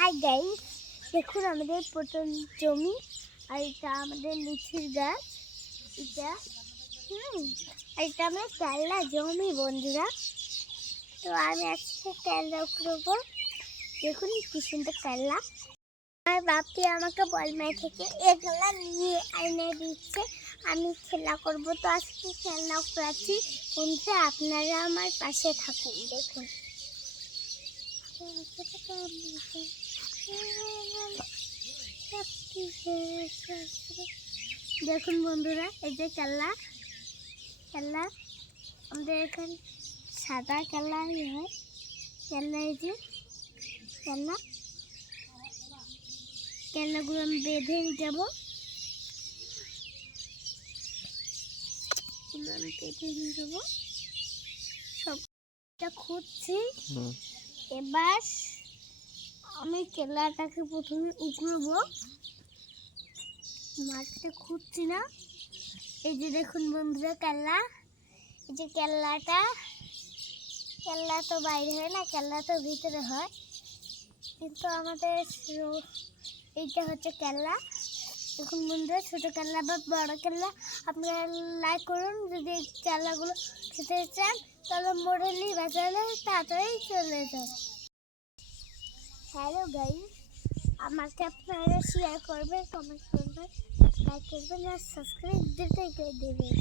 Hi guys, দেখুন আমাদের পটল জমি আর এটা আমাদের লিচুর গাছ। এটা আর এটা আমার কেল্লা জমি বন্ধুরা। তো আমি আজকে কেল্লা করবো। দেখুন কি সুন্দর কেল্লা। আর বাপি আমাকে বলমাই থেকে এগুলা নিয়ে এনে দিচ্ছে, আমি খেলা করব। তো আজকে খেলা করাচ্ছি বন্ধুরা, আপনারা আমার পাশে থাকুন। দেখুন দেখুন বন্ধুরা, এই যে কেল্লা আমাদের এখানে সাদা কেল্লা হয়। কেল্লা এই যে কেল্লাগুলো আমি বেঁধে যাবো। সবটা খুঁজছি। এবার আমি কেল্লাটাকে প্রথমে উকড়বো, মাছটা খুঁজছি না। এই যে দেখুন বন্ধুরা কেল্লা, এই যে কেল্লা তো বাইরে হয় না, কেল্লা তো ভিতরে হয়। কিন্তু আমাদের এইটা হচ্ছে কেল্লা। দেখুন বন্ধুরা, ছোটো কেল্লা বা বড় কেল্লা আপনারা লাইক করুন। যদি এই কেল্লাগুলো খেতে চান তাহলে মোড়েলি বাজারে তাড়াতাড়ি চলে যান। হ্যালো গাইস, আমাকে আপনারা শেয়ার করবেন, কমেন্ট করবেন, লাইক করবেন আর সাবস্ক্রাইব দিতে দেবেন।